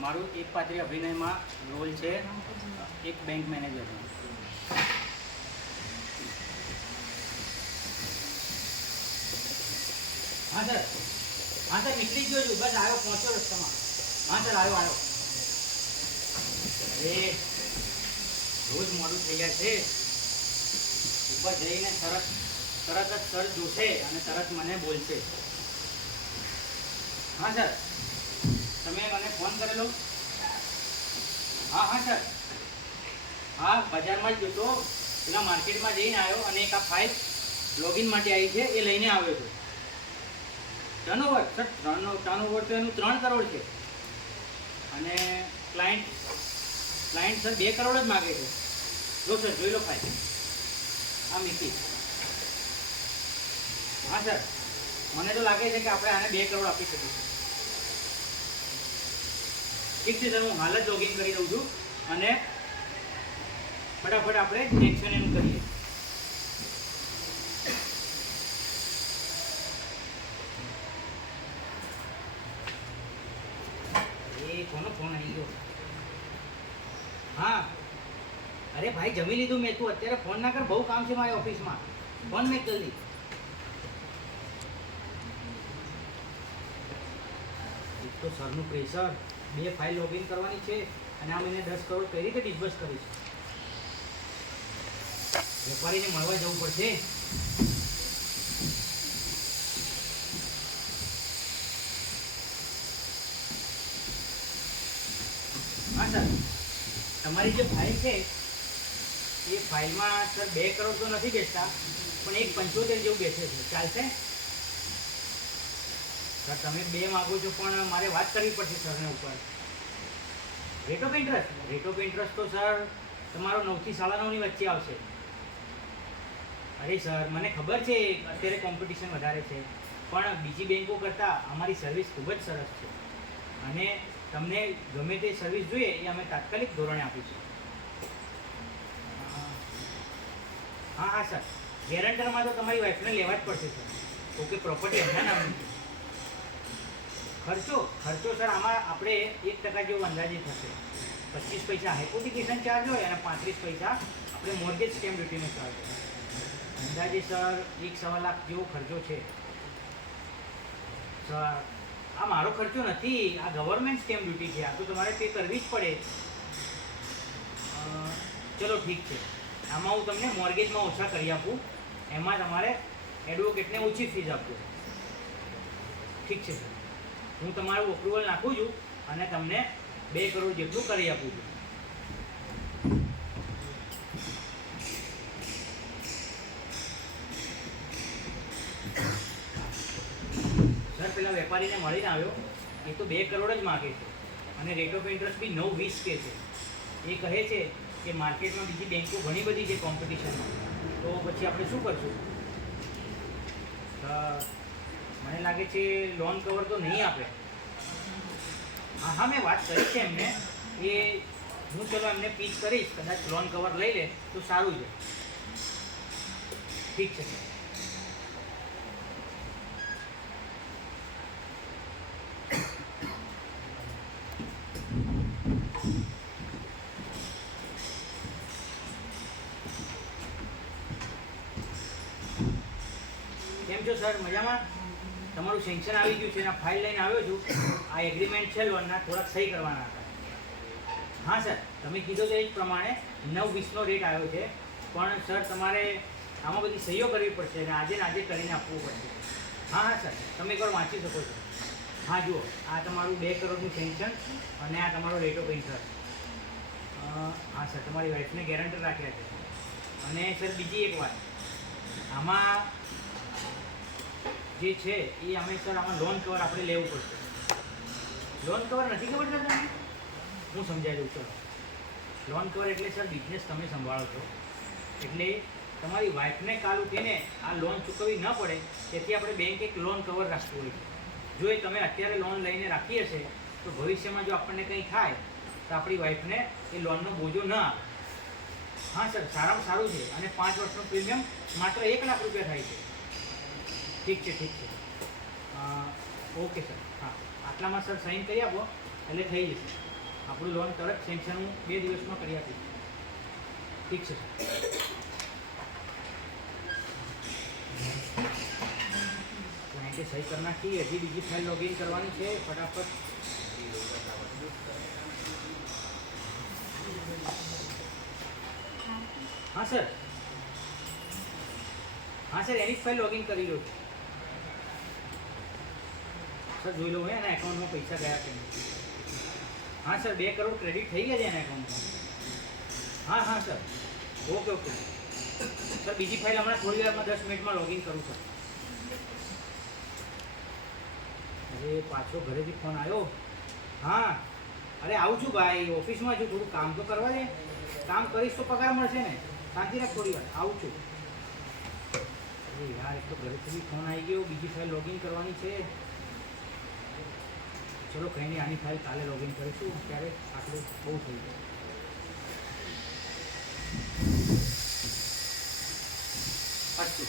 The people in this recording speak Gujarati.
મારું એક પાત્રી અભિનયમાં રોલ છે એક બેંક મેનેજરનો. હા સર, હા સર, નીકળી ગયો છું, બસ આવ્યો, પહોંચ્યો રસ્તામાં. હા સર, આવ્યો. અરે રોજ મોડું થઈ જાય છે. ઉપર જઈને તરત જ સર જોશે અને તરત મને બોલશે. હા સર, તમે મને ફોન કરેલો? હા સર, હા બજારમાં જ ગયો, પેલા માર્કેટમાં જઈને આવ્યો અને એક આ ફાઇલ લોગિન માટે આવી છે એ લઈને આવ્યો છું. ટર્નઓવર સર, ટર્નઓવર તો એનું 3 કરોડ છે અને ક્લાયન્ટ સર 2 કરોડ જ માગે છે. જો સર, જોઈ લો ફાઇલ, આ મીકી. હા સર, મને તો લાગે છે કે આપણે આને 2 કરોડ આપી શકીશું. ઠીક છે સર, હું હાલ જ લોગિન કરી દઉં છું અને ફટાફટ આપણે એક્શન એનું કરીએ. કોનો ફોન આવી ગયો? હા, અરે ભાઈ જમી લીધું મેં. તું અત્યારે ફોન ના કર, બહુ કામ છે મારી ઓફિસમાં. ફોન મેં જલ્દી. એક તો સરનું પ્રેશર, 2 ફાઇલ લોગિન કરવાની છે અને આ મહિને 10 કરોડ કઈ રીતે ડિસ્બર્સ કરીશ? વેપારીને મળવા જવું પડશે. હા સર, તમારી જે ફાઇલ છે એ ફાઇલમાં સર 2 કરોડ તો નથી બેસતા, પણ 1.75 જેવું બેસે છે. ચાલશે સર? તમે 2 માગો છો પણ મારે વાત કરવી પડશે સરને ઉપર. રેટ ઓફ ઇન્ટરેસ્ટ તો સર તમારો 9 થી 9.5 વચ્ચે આવશે. અરે સર, મને ખબર છે અત્યારે કોમ્પિટિશન વધારે છે, પણ બીજી બેંકો કરતાં અમારી સર્વિસ ખૂબ જ સરસ છે અને તમને ગમે તે સર્વિસ જોઈએ એ અમે તાત્કાલિક ધોરણે આપીશું. હા સર, ગેરંટરમાં તો તમારી વાઈફને લેવા જ પડશે સર. ઓકે, પ્રોપર્ટી એમના નામની છે. ખર્ચો સર આમાં આપણે 1% જેવો અંદાજે થશે. 25 પૈસા હાઇપોથિકેશન ચાર્જ હોય અને 35 પૈસા આપણે મોર્ગેજ સ્ટેમ્પ ડ્યુટીનો ચાર્જ હોય. અંદાજે સર 1.25 લાખ જેવો ખર્ચો છે સર. આ મારો ખર્ચો નથી, આ ગવર્મેન્ટ સ્ટેમ્પ ડ્યુટી છે, આ તો તમારે પે કરવી જ પડે. ચલો ઠીક છે, આમાં હું તમને મોર્ગેજમાં ઓછા કરી આપું, એમાં તમારે એડવોકેટને ઓછી ફીસ આપજો. ઠીક છે સર, હું તમારું અપ્રુવલ નાખું છું અને તમને 2 કરોડ જેટલું કરી આપું છું. સર, પેલા વેપારીને મળીને આવ્યો, એ તો 2 કરોડ જ માગે છે અને રેટ ઓફ ઇન્ટરેસ્ટ બી 9.20 કે છે. એ કહે છે કે માર્કેટમાં બીજી બેંકો ઘણી બધી છે કોમ્પિટિશનમાં, તો પછી આપણે શું કરશું? મને લાગે છે લોન કવર તો નહીં આપે. હા, મેં વાત કરી છે એમને, એ હું ચલો એમને પીચ કરીશ, કદાચ લોન કવર લઈ લે તો સારું છે. ઠીક છે સર. કેમ છો સર? મજામાં? તમારું સેન્કશન આવી ગયું છે અને ફાઇલ લઈને આવ્યો છું. આ એગ્રીમેન્ટ છે લોનના, થોડાક સહી કરવાના હતા. હા સર, તમે કીધું તો એ જ પ્રમાણે 9.20નો રેટ આવ્યો છે, પણ સર તમારે આમાં બધી સહીઓ કરવી પડશે અને આજે ને આજે કરીને આપવું પડશે. હા સર, તમે એકવાર વાંચી શકો છો. હા જુઓ, આ તમારું 2 કરોડનું સેન્કશન અને આ તમારો રેટ ઓફ ઇન્ટરેસ્ટ. હા સર, તમારી વાઈફને ગેરંટર રાખ્યા છે. અને સર બીજી એક વાત, આમાં જે છે એ અમે સર આમાં લોન કવર આપણે લેવું પડશે. લોન કવર નથી ખબર સર તમને? હું સમજાવી દઉં સર. લોન કવર એટલે સર બિઝનેસ તમે સંભાળો છો, એટલે તમારી વાઈફને કાલ ઉઠીને આ લોન ચૂકવવી ન પડે તેથી આપણે બેંક એક લોન કવર રાખવું હોય છે. જો એ તમે અત્યારે લોન લઈને રાખી હશે તો ભવિષ્યમાં જો આપણને કંઈ થાય તો આપણી વાઈફને એ લોનનો બોજો ન આવે. હા સર, સારામાં સારું છે અને 5 વર્ષનું પ્રીમિયમ માત્ર 1 લાખ રૂપિયા થાય છે. ઠીક છે. Okay sir. હા, આટલામાં સર સાઈન કરી આપો એટલે થઈ જશે. આપણું લોન તરત સેન્કશન હું 2 દિવસમાં કરી આપીશ. ઠીક છે ક્લાયન્ટે સહી કરી નાખી. હજી બીજી ફાઇલ લોગિન કરવાની છે ફટાફટ. હા સર, હા સર, એની જ ફાઇલ લોગિન કરી લો છું સર. જોઈ લો એના એકાઉન્ટમાં પૈસા ગયા કે નહીં. હા સર, 2 કરોડ ક્રેડિટ થઈ ગયા છે એના એકાઉન્ટમાં. હા હા સર, ઓકે ઓકે સર. બીજી ફાઇલ હમણાં થોડી વારમાં 10 મિનિટમાં લોગિન કરું સર. અરે પાછો ઘરેથી ફોન આવ્યો. હા અરે આવું છું ભાઈ, ઓફિસમાં છું, થોડું કામ તો કરવા દે. કામ કરીશ તો પગાર મળશે ને. શાંતિ રાખ થોડી વાર, આવું છું. અરે યાર, એક તો ઘરેથી બી ફોન આવી ગયો, બીજી ફાઇલ લોગિન કરવાની છે. ચલો કંઈ નહીં, આની ફાઇલ કાલે લોગિન કરીશું. ત્યારે આટલું બહુ થઈ ગયું. અસ્તુ.